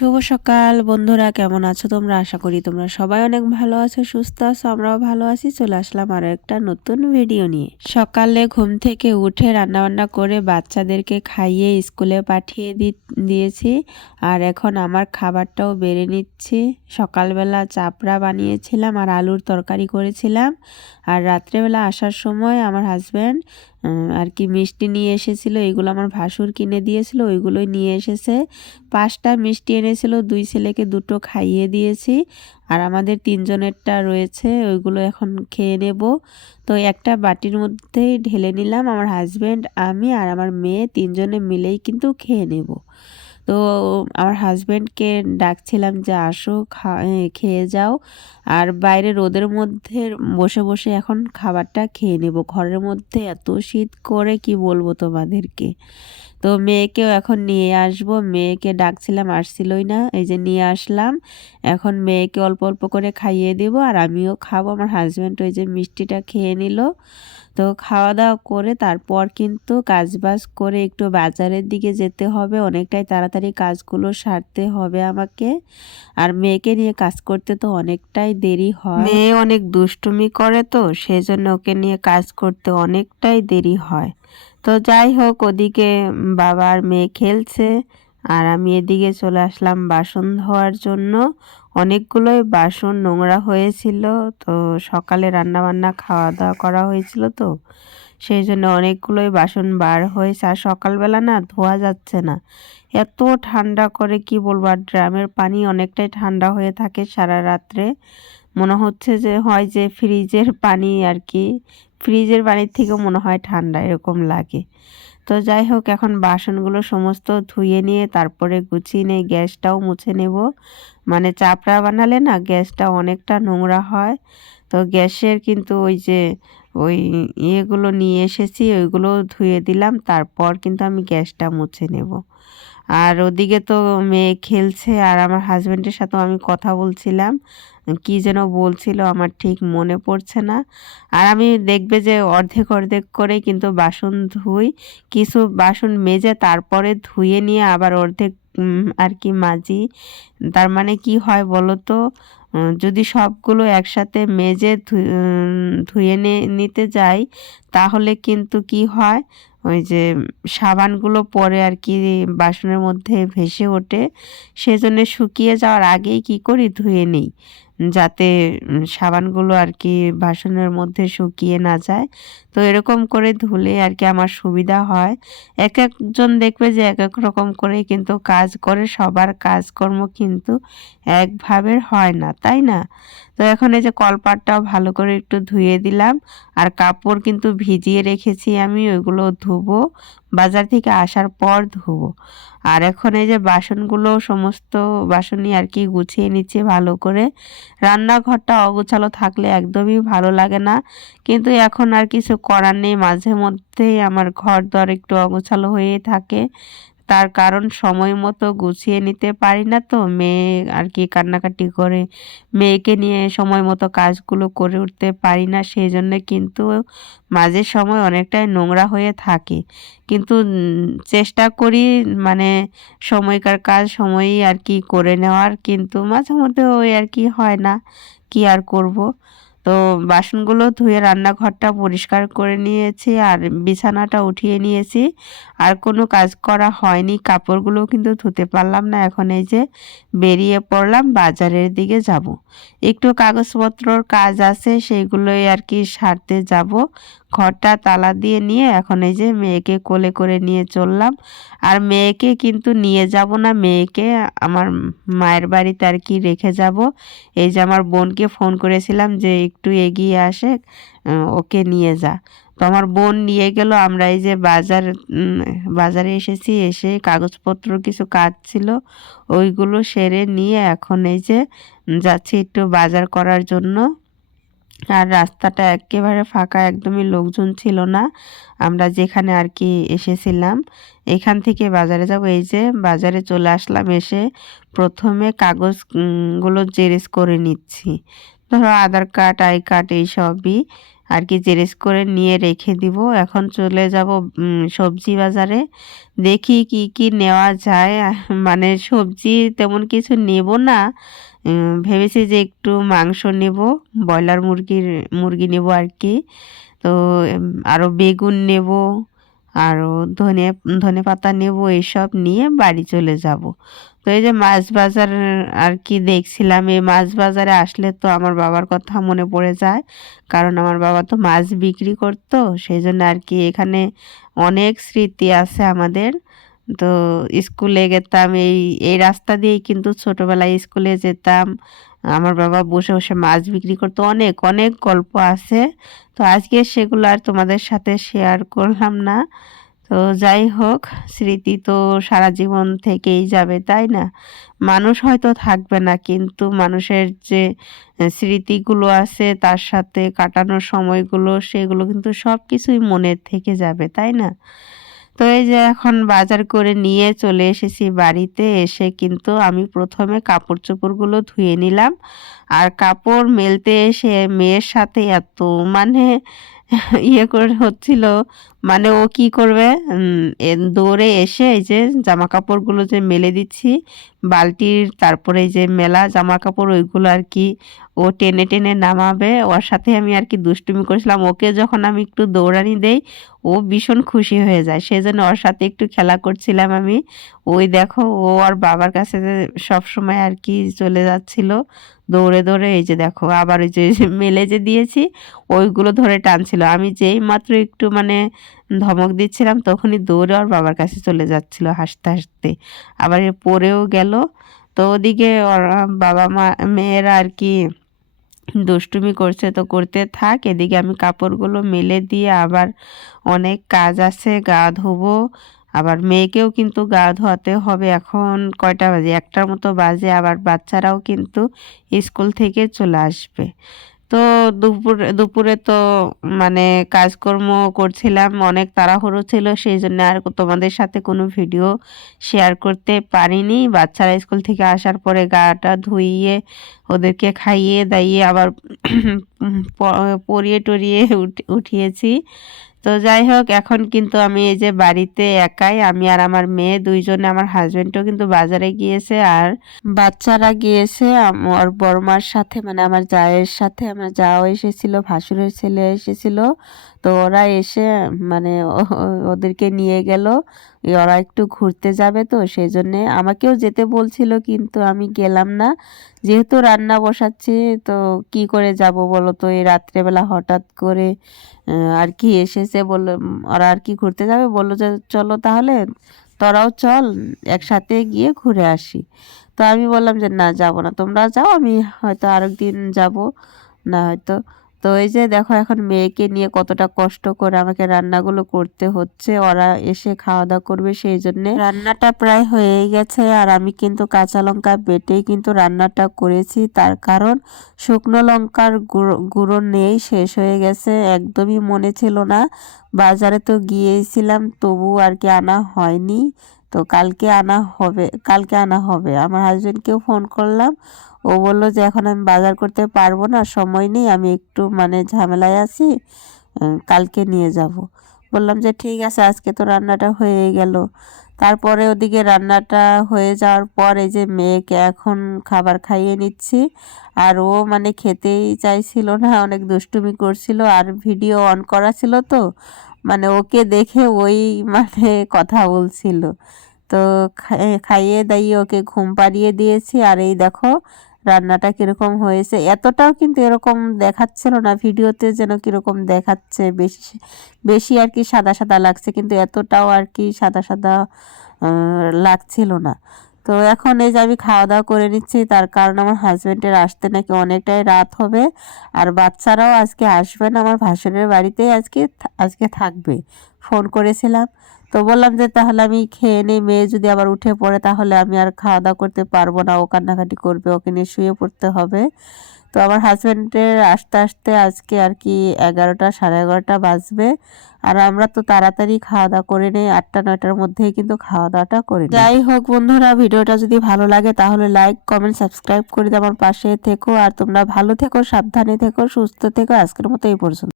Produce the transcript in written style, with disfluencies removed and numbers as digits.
শুভ সকাল বন্ধুরা, কেমন আছো তোমরা? আশা করি তোমরা সবাই অনেক ভালো আছো, সুস্থ আছো। আমরাও ভালো আছি। চলে আসলাম আরো একটা নতুন ভিডিও নিয়ে। সকালে ঘুম থেকে উঠে রান্নাবান্না করে বাচ্চাদেরকে খাইয়ে স্কুলে পাঠিয়ে দিয়েছি। আর এখন আমার খাবারটাও বেড়ে নিচ্ছি। সকালবেলা চাপড়া বানিয়েছিলাম আর আলুর তরকারি করেছিলাম। আর রাত্রেবেলা আসার সময় আমার হাজব্যান্ড আর কি মিষ্টি নিয়ে এসেছিল। এগুলো আমার ভাসুর কিনে দিয়েছিল, ওইগুলোই নিয়ে এসেছে। 5টা মিষ্টি এনেছিল, 2 ছেলেকে 2টো খাইয়ে দিয়েছি। আর আমাদের 3জনেরটা রয়েছে, ওইগুলো এখন খেয়ে নেব। তো একটা বাটির মধ্যেই ঢেলে নিলাম। আমার হাজব্যান্ড, আমি আর আমার মেয়ে 3জনে মিলেই কিন্তু খেয়ে নেব। তো আমার হাজব্যান্ডকে ডাকছিলাম যে আসো খেয়ে যাও। আর বাইরে রোদের মধ্যে বসে বসে এখন খাবারটা খেয়ে নেব। ঘরের মধ্যে এত শীত করে কি বলবো তোমাদেরকে। তো মেয়েকেও এখন নিয়ে আসবো। মেয়েকে ডাকছিলাম, আসছিলই না, এই যে নিয়ে আসলাম। এখন মেয়েকে অল্প অল্প করে খাইয়ে দেবো আর আমিও খাবো। আমার হাজব্যান্ড ওই যে মিষ্টিটা খেয়ে নিল। তো খাওয়া দাওয়া করে তারপর কিন্তু কাজবাজ করে একটু বাজারের দিকে যেতে হবে। অনেকটাই তাড়াতাড়ি কাজগুলো সারতে হবে আমাকে। আর মেয়েকে নিয়ে কাজ করতে তো অনেকটাই দেরি হয়। মেয়ে অনেক দুষ্টুমি করে, তো সেজন্য ওকে নিয়ে কাজ করতে অনেকটাই দেরি হয়। তো যাই হোক, ওদিকে বাবা আর মেয়ে খেলছে আর আমি এদিকে চলে আসলাম বাসন ধোয়ার জন্য। অনেকগুলোই বাসন নোংরা হয়েছিল। তো সকালে রান্নাবান্না খাওয়া দাওয়া করা হয়েছিল, তো সেই জন্য অনেকগুলোই বাসন বার হয়েছে। আর সকালবেলা না ধোয়া যাচ্ছে না, এত ঠান্ডা করে কি বলবো। আর ড্রামের পানি অনেকটাই ঠান্ডা হয়ে থাকে সারা রাত্রে। মনে হচ্ছে যে হয় যে ফ্রিজের পানি আর কি, ফ্রিজের পানির থেকেও মনে হয় ঠান্ডা, এরকম লাগে। তো যাই হোক, এখন বাসনগুলো সমস্ত ধুয়ে নিয়ে তারপরে গুছিয়ে নিয়ে গ্যাসটাও মুছে নেব। মানে চাপড়া বানালে না গ্যাসটা অনেকটা নোংরা হয়। তো গ্যাসের কিন্তু ওই যে ওই ইয়েগুলো নিয়ে এসেছি, ওইগুলো ধুয়ে দিলাম। তারপর কিন্তু আমি গ্যাসটা মুছে নেব। আর ওদিকে তো মেয়ে খেলছে আর আমার হাজব্যান্ডের সাথেও আমি কথা বলছিলাম। কি যেন বলছিল আমার ঠিক মনে পড়ছে না। আর আমি দেখবে যে অর্ধেক অর্ধেক করে কিন্তু বাসন ধুই। কিছু বাসন মেজে তারপরে ধুয়ে নিয়ে আবার অর্ধেক আর কি মাজি। তার মানে কি হয় বলো তো, যদি সবগুলো একসাথে মেজে ধুয়ে নিতে যাই, তাহলে কিন্তু কি হয়, ওই যে সাবানগুলো পরে আর কি বাসনের মধ্যে ভেসে ওঠে। সেজন্য শুকিয়ে যাওয়ার আগেই কি করি, ধুয়ে নিই, যাতে সাবানগুলো আর কি বাসনের মধ্যে শুকিয়ে না যায়। তো এরকম করে ধুলে আর কি আমার সুবিধা হয়। এক একজন দেখবে যে এক এক রকম করে কিন্তু কাজ করে, সবার কাজকর্ম কিন্তু একভাবে হয় না, তাই না? তো এখন এই যে কলপাটটাও ভালো করে একটু ধুয়ে দিলাম। আর কাপড় কিন্তু ভিজিয়ে রেখেছি আমি, ওইগুলো ধুবো, বাজার থেকে আসার পর ধুবো। আর এখন এই যে বাসনগুলো সমস্ত বাসনই আর কি গুছিয়ে নিচ্ছি ভালো করে। রান্নাঘরটা অগোছালো থাকলে একদমই ভালো লাগে না, কিন্তু এখন আর কিছু করার নেই। মাঝে মধ্যেই আমার ঘর দর একটু অগোছালো হয়ে থাকে, তার কারণ সময় মতো গুছিয়ে নিতে পারি না। তো মেয়ে আর কি কান্নাকাটি করে, মেয়েকে নিয়ে সময় মতো কাজগুলো করে উঠতে পারি না, সেই জন্য কিন্তু মাঝে সময় অনেকটাই নোংরা হয়ে থাকে। কিন্তু চেষ্টা করি মানে সময়কার কাজ সময়ই আর কি করে নেওয়ার, কিন্তু মাঝে মধ্যে ওই আর কি হয় না, কি আর করব। তো বাসনগুলো ধুয়ে রান্নাঘরটা পরিষ্কার করে নিয়েছি আর বিছানাটা উঠিয়ে নিয়েছি। আর কোনো কাজ করা হয়নি, কাপড়গুলো কিন্তু ধুতে পারলাম না। এখন এই যে বেরিয়ে পড়লাম, বাজারের দিকে যাব। একটু কাগজপত্রর কাজ আছে, সেইগুলোই আর কি সারতে যাব। ঘরটা তালা দিয়ে নিয়ে এখন এই যে মেয়েকে কোলে করে নিয়ে চললাম। আর মেয়েকে কিন্তু নিয়ে যাব না, মেয়েকে আমার মায়ের বাড়িতে আর কি রেখে যাব। এই যে আমার বোনকে ফোন করেছিলাম যে একটু এগিয়ে আসে, ওকে নিয়ে যা। তো আমার বোন নিয়ে গেল। আমরা এই যে বাজারে এসেছি, এসে কাগজপত্র কিছু কাজ ছিল, ওইগুলো সেরে নিয়ে এখন এই যে যাচ্ছি একটু বাজার করার জন্য। আর রাস্তাটা একেবারে ফাঁকা, একদমই লোকজন ছিল না। আমরা যেখানে আর কি এসেছিলাম, এখান থেকে বাজারে যাব। এই যে বাজারে চলে আসলাম। এসে প্রথমে গুলো জেরক্স করে নিচ্ছি, ধরো আধার কার্ড, আই কার্ড, এইসবই। আর কি জেরেস করে নিয়ে রেখে দিব। এখন চলে যাব সবজি বাজারে, দেখি কি কি নেওয়া যায়। মানে সবজি তেমন কিছু নেব না, ভেবেছি যে একটু মাংস নেব, ব্রয়লার মুরগি নেব আর কি। তো আরও বেগুন নেব, আরও ধনে পাতা নেব, এসব নিয়ে বাড়ি চলে যাব। তো এই যে মাছ বাজার আর কি দেখছিলাম, এই মাছ বাজারে আসলে তো আমার বাবার কথা মনে পড়ে যায়, কারণ আমার বাবা তো মাছ বিক্রি করতো, সেই জন্য আর কি এখানে অনেক স্মৃতি আছে আমাদের। তো স্কুলে যেতাম, এই এই রাস্তা দিয়েই কিন্তু ছোটবেলায় স্কুলে যেতাম। আমার বাবা বসে বসে মাছ বিক্রি করতো, অনেক অনেক গল্প আছে। তো আজকে সেগুলো আর তোমাদের সাথে শেয়ার করলাম না। তো যাই হোক, স্মৃতি তো সারা জীবন থেকেই যাবে, তাই না? মানুষ হয়তো থাকবে না, কিন্তু মানুষের যে স্মৃতিগুলো আছে তার সাথে কাটানোর সময়গুলো, সেগুলো কিন্তু সব কিছুই মনে থেকে যাবে, তাই না? তো এই যে এখন বাজার করে নিয়ে চলে এসেছি বাড়িতে। এসে কিন্তু আমি প্রথমে কাপড় চোপড়গুলো ধুয়ে নিলাম। আর কাপড় মেলতে এসে মেয়ের সাথে এত মানে ইয়ে করে হচ্ছিল, মানে ও কি করবে, দৌড়ে এসে এই যে জামা কাপড়গুলো যে মেলে দিচ্ছি বালতির, তারপরে এই যে মেলা জামা কাপড় ওইগুলো আর কি ও টেনে টেনে নামাবে। ওর সাথে আমি আর কি দুষ্টুমি করেছিলাম। ওকে যখন আমি একটু দৌড়ানি দেই, ও ভীষণ খুশি হয়ে যায়, সেজন্য ওর সাথে একটু খেলা করছিলাম আমি। ওই দেখো, ও আর বাবার কাছে সব সময় আর কি চলে যাচ্ছিল দৌড়ে দৌড়ে। এই যে দেখো, আবার ওই যে মেলে যে দিয়েছি ওইগুলো ধরে টানছিল। আমি যেই মাত্র একটু মানে ধমক দিচ্ছিলাম, তখনই দৌড়ে ওর বাবার কাছে চলে যাচ্ছিল হাসতে হাসতে। আবার এ পড়েও গেল। তো ওদিকে ওর বাবা মা মেয়েরা আর কি দুষ্টুমি করছে, তো করতে থাক, এদিকে আমি কাপড়গুলো মেলে দিয়ে আবার অনেক কাজ আছে, গা ধোবো। আবার মেয়েকেও কিন্তু গা ধোয়াতে হবে। এখন কয়টা বাজে, 1টার মতো বাজে, আবার বাচ্চারাও কিন্তু স্কুল থেকে চলে আসবে। তো দুপুরে তো মানে কাজকর্ম করছিলাম, অনেক তাড়াহুড়ো ছিল, সেই জন্য আর তোমাদের সাথে কোনো ভিডিও শেয়ার করতে পারিনি। বাচ্চারা স্কুল থেকে আসার পরে গাটা ধুইয়ে ওদেরকে খাইয়ে দাইয়ে আবার পরিয়ে টরিয়ে উঠিয়েছি। তো যাই হোক, এখন কিন্তু আমি এই যে বাড়িতে একাই, আমি আর আমার মেয়ে দুইজনে, আমার হাজবেন্ডও কিন্তু বাজারে গিয়েছে, আর বাচ্চারা গিয়েছে আমার বড়মার সাথে, মানে আমার জায়ের সাথে। আমার যাও এসেছিল, ভাসুরের ছেলে এসেছিল। তো ওরা এসে মানে ওদেরকে নিয়ে গেল। ওরা একটু ঘুরতে যাবে, তো সেই জন্যে আমাকেও যেতে বলছিল, কিন্তু আমি গেলাম না, যেহেতু রান্না বসাচ্ছি। তো কি করে যাব বলো তো, এই রাত্রেবেলা হঠাৎ করে আর কি এসেছে, বললো ওরা আর কি ঘুরতে যাবে, বললো যে চলো তাহলে তোরাও চল, একসাথে গিয়ে ঘুরে আসি। তো আমি বললাম যে না, যাব না, তোমরা যাও, আমি হয়তো আরেকদিন যাব না হয়তো। তো এই যে দেখো, এখন মেয়েকে নিয়ে কতটা কষ্ট করে আমাকে রান্নাগুলো করতে হচ্ছে। ওরা এসে খাওয়া দাওয়া করবে, সেই জন্যে রান্নাটা প্রায় হয়েই গেছে। আর আমি কিন্তু কাঁচা লঙ্কা বেটেই কিন্তু রান্নাটা করেছি, তার কারণ শুকনো লঙ্কার গুঁড়ো নেই, শেষ হয়ে গেছে, একদমই মনে ছিল না। বাজারে তো গিয়েছিলাম, তবু আর কি আনা হয়নি। তো কালকে আনা হবে। আমার হাজবেন্ডকেও ফোন করলাম, ও বললো যে এখন আমি বাজার করতে পারবো না, সময় নেই, আমি একটু মানে ঝামেলায় আছি, কালকে নিয়ে যাব। বললাম যে ঠিক আছে, আজকে তো রান্নাটা হয়ে গেল। তারপরে ওদিকে রান্নাটা হয়ে যাওয়ার পর এই যে মেয়েকে এখন খাবার খাইয়ে নিচ্ছি। আর ও মানে খেতেই চাইছিল না, অনেক দুষ্টুমি করছিল, আর ভিডিও অন করা ছিল, তো মানে ওকে দেখে ওই মানে কথা বলছিল। তো খাইয়ে দাইয়ে ওকে ঘুম পাড়িয়ে দিয়েছি। আর এই দেখো রান্নাটা কিরকম হয়েছে, এতটাও কিন্তু এরকম দেখাচ্ছিল না ভিডিওতে, যেন কিরকম দেখাচ্ছে, বেশি বেশি আর কি সাদা সাদা লাগছে, কিন্তু এতটাও আর কি সাদা সাদা লাগছিল না। তো এখন এই যে আমি খাওয়া দাওয়া করে নিচ্ছি, তার কারণ আমার হাজব্যান্ডের আসতে নাকি অনেকটাই রাত হবে। আর বাচ্চারাও আজকে আসবে না, আমার ভাসুরের বাড়িতেই আজকে থাকবে, ফোন করেছিলাম। তো বললাম যে তাহলে আমি খেয়ে নিই, মেয়ে যদি আবার উঠে পড়ে তাহলে আমি আর খাওয়া দাওয়া করতে পারবো না, ও কান্নাকাটি করবে, ওকে নিয়ে শুয়ে পড়তে হবে। তো আমার হাজব্যান্ডের আসতে আসতে আজকে আর কি 11টা, সাড়ে 11টা বাজবে। আর আমরা তো তাড়াতাড়ি খাওয়া দাওয়া করে নিই, 8টা 9টার মধ্যেই কিন্তু খাওয়া দাওয়াটা করে নিই। যাই হোক বন্ধুরা, ভিডিওটা যদি ভালো লাগে তাহলে লাইক কমেন্ট সাবস্ক্রাইব করে দিয়ে আমার পাশে থেকো। আর তোমরা ভালো থেকো, সাবধানে থেকো, সুস্থ থেকো। আজকের মতো এই পর্যন্ত।